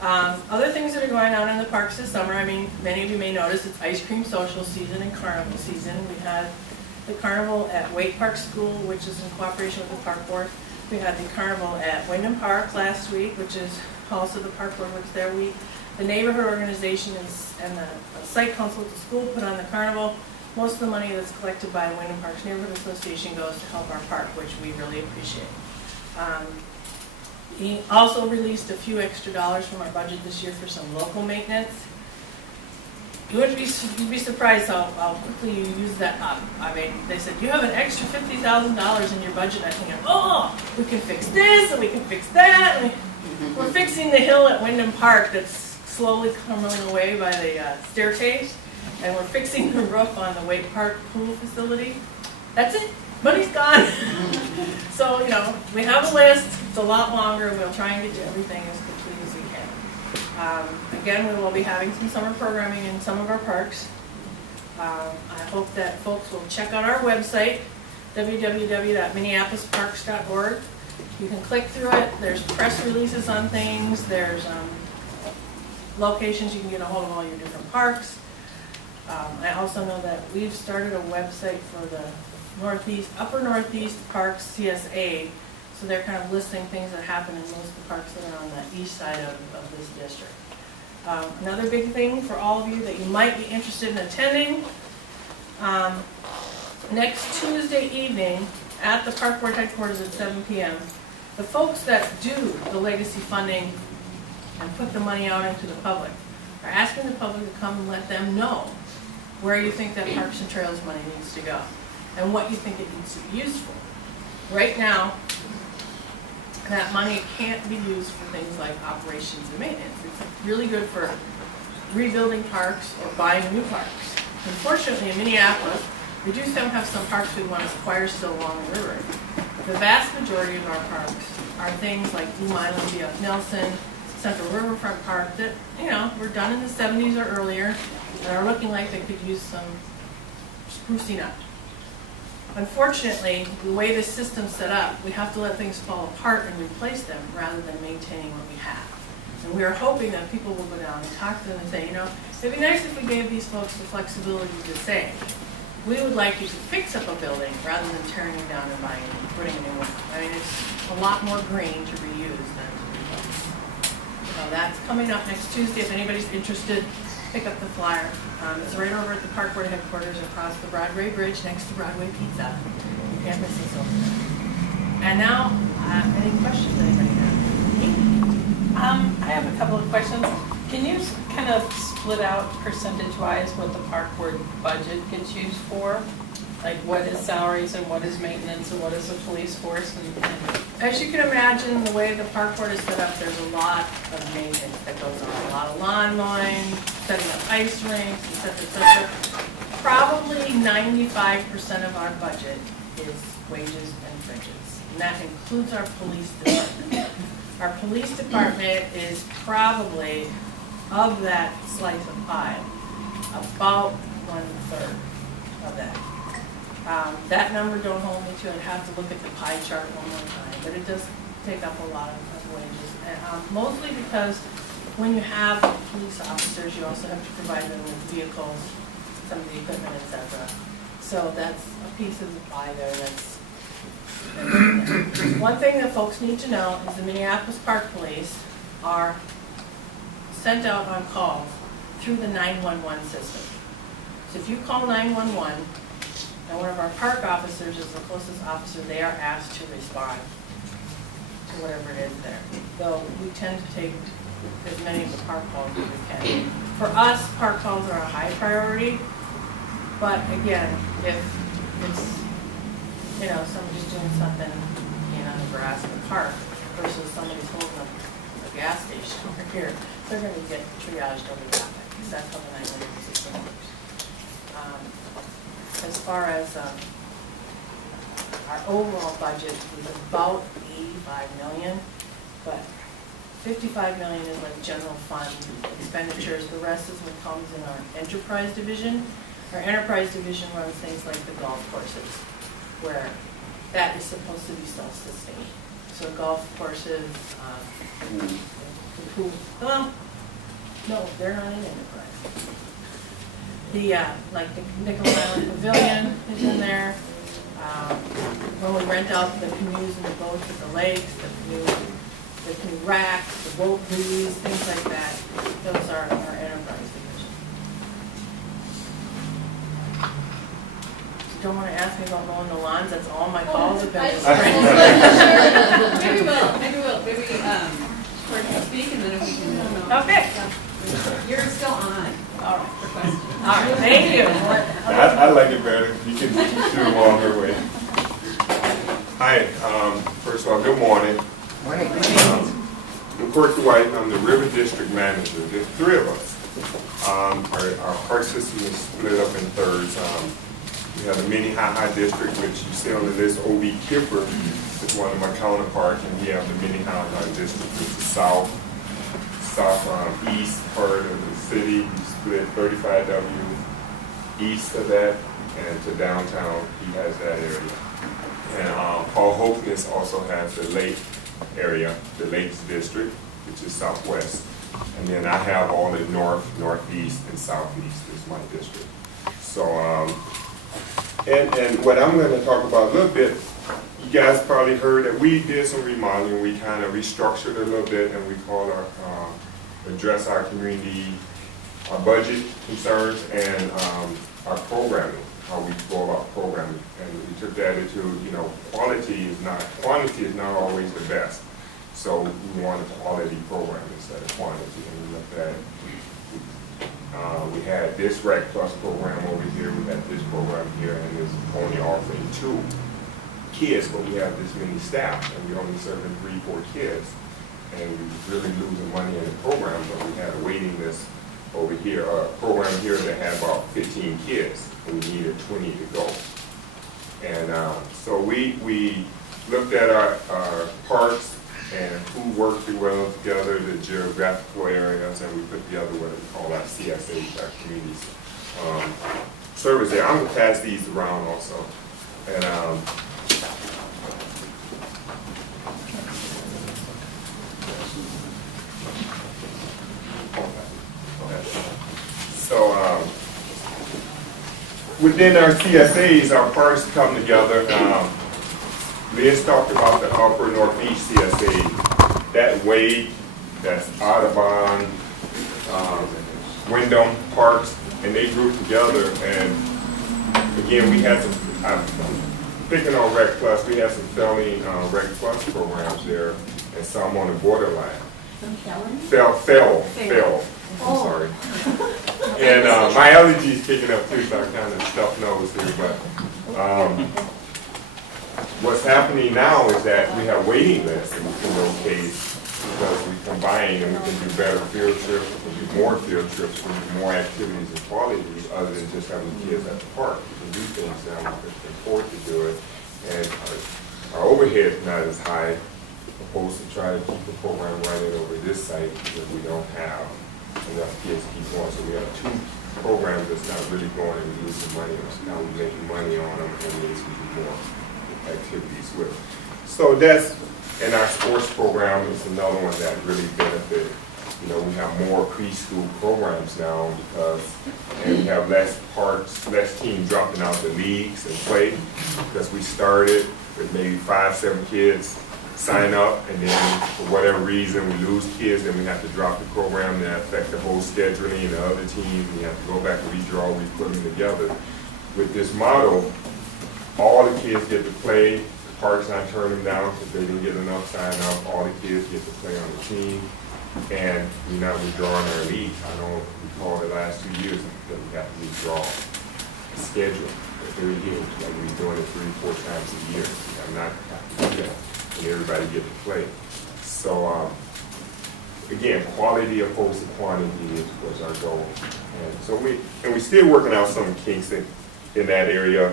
Other things that are going on in the parks this summer, I mean, many of you may notice it's ice cream social season and carnival season. We had the carnival at Wake Park School, which is in cooperation with the park board. We had the carnival at Wyndham Park last week, which is also the park board works there. The neighborhood organization and the site council at the school put on the carnival. Most of the money that's collected by Wyndham Parks Neighborhood Association goes to help our park, which we really appreciate. He also released a few extra dollars from our budget this year for some local maintenance. You'd be surprised how quickly you use that up. I mean, they said, you have an extra $50,000 in your budget. I think, oh, we can fix this and we can fix that. And we're fixing the hill at Wyndham Park that's slowly crumbling away by the staircase. And we're fixing the roof on the Wake Park pool facility. That's it. Money's gone. So, you know, we have a list. It's a lot longer. We'll try and get to everything as quickly as we can. Again, we will be having some summer programming in some of our parks. I hope that folks will check out our website, www.minneapolisparks.org. You can click through it. There's press releases on things. There's locations you can get a hold of all your different parks. I also know that we've started a website for the Upper Northeast Parks CSA, so they're kind of listing things that happen in most of the parks that are on the east side of this district. Another big thing for all of you that you might be interested in attending, next Tuesday evening at the park board headquarters at 7 p.m., the folks that do the legacy funding and put the money out into the public are asking the public to come and let them know where you think that Parks and Trails money needs to go and what you think it needs to be used for. Right now, that money can't be used for things like operations and maintenance. It's really good for rebuilding parks or buying new parks. Unfortunately, in Minneapolis, we do still have some parks we want to acquire still along the river. The vast majority of our parks are things like Blue Island, B.F. Nelson, Central Riverfront Park that, you know, were done in the 70s or earlier and are looking like they could use some sprucing up. Unfortunately, the way this system's set up, we have to let things fall apart and replace them rather than maintaining what we have. And we are hoping that people will go down and talk to them and say, you know, it'd be nice if we gave these folks the flexibility to say, we would like you to fix up a building rather than tearing it down and buying and putting a new one. I mean, it's a lot more green to reuse than to replace. So that's coming up next Tuesday. If anybody's interested, pick up the flyer. It's right over at the park board headquarters across the Broadway Bridge next to Broadway Pizza. You can't miss this over there. And now, any questions anybody has? I have a couple of questions. Can you kind of split out percentage-wise what the park board budget gets used for? Like what is salaries and what is maintenance and what is the police force? And as you can imagine, the way the park board is set up, there's a lot of maintenance that goes on. A lot of lawn mowing, setting up ice rinks, et cetera, et cetera. Probably 95% of our budget is wages and fringes. And that includes our police department. Our police department is probably, of that slice of pie, about 1/3 of that. That number don't hold me to it. I'd have to look at the pie chart one more time, but it does take up a lot of wages. And, mostly because when you have police officers, you also have to provide them with vehicles, some of the equipment, etc. So that's a piece of the pie there. One thing that folks need to know is the Minneapolis Park Police are sent out on calls through the 911 system. So if you call 911, and one of our park officers is the closest officer, they are asked to respond to whatever it is there. Though we tend to take as many of the park calls as we can. For us, park calls are a high priority, but again, if it's, you know, somebody's doing something, you know, on the grass in the park versus somebody's holding up a gas station over here, they're going to get triaged over that way, because that's how the 911 system works. As far as our overall budget is about $85 million, but $55 million is like general fund expenditures. The rest is what comes in our enterprise division. Our enterprise division runs things like the golf courses, where that is supposed to be self-sustained. So golf courses, the pool. Well, no, they're not in enterprise. The, like the Nichols Island Pavilion is in there. When we rent out the canoes and the boats at the lakes, the canoe racks, the boat buoys, things like that, those are our enterprise division. You don't want to ask me about mowing the lawns, that's all my calls have been this spring. Maybe we'll Court can speak and then if we can. Okay. You're still on. All right. For questions. All right, thank you. I like it better. You can do them all your way. Hi, first of all, good morning. Morning. I'm Court Dwight. I'm the River District Manager. There's three of us. Our park system is split up in thirds. We have the Minneapolis district, which you see on the list. O.B. Kipper is one of my counterparts, and we have the Minneapolis district, which is east part of the city. We split 35W east of that, and to downtown, he has that area. And Paul Hopeness also has the lake area, the Lakes District, which is southwest. And then I have all the north, northeast, and southeast is my district. So, and what I'm going to talk about a little bit, you guys probably heard that we did some remodeling. We kind of restructured a little bit, and we called our, address our community, our budget concerns, and our programming, how we go about programming. And we took the attitude, you know, quantity is not always the best. So we want a quality program instead of quantity. And we looked at it. We had this Rec Plus program over here, we had this program here, and it's only offering 2 kids, but we have this many staff, and we're only serving 3, 4 kids. And we was really losing money in the program, but we had a waiting list over here, a program here that had about 15 kids, and we needed 20 to go. And so we looked at our parks and who worked well together, the geographical areas, and we put together what we call our CSA, our community service there. I'm going to pass these around also. And so within our CSAs, our parks come together. Liz talked about the Upper Northeast CSA, that Wade, that's Audubon, Wyndham Parks, and they grouped together. And again, we had some, I'm picking on Rec Plus, we had some failing Rec Plus programs there, and some on the borderline. Fell. I'm sorry. And my allergy is kicking up too, so I kind of stuffed nose here. But what's happening now is that we have waiting lists in those cases because we combine and we can do better field trips, we can do more field trips, we can do more activities and qualities other than just having kids at the park. We can do things now, we can afford to do it. And our overhead is not as high, opposed to try to keep the program running over this site because we don't have enough kids to keep going. So we have 2 programs that's not really going and we losing money on. So now we're making money on them and we can do more activities with. So that's, and our sports program is another one that really benefited. You know, we have more preschool programs now because, and we have less parks, less teams dropping out the leagues and play because we started with maybe 5, 7 kids sign up, and then for whatever reason we lose kids, then we have to drop the program. That affect the whole scheduling and the other teams. We have to go back and redraw, we put them together. With this model, all the kids get to play. The parks not turn them down because they didn't get enough sign up. All the kids get to play on the team, and we're not withdrawing our league. I don't recall the last 2 years that we have to withdraw the schedule every year. Like we're doing it 3 or 4 times a year. I'm not have to do that. And everybody get to play. So again, quality opposed to quantity was our goal. And so we're still working out some kinks in that area.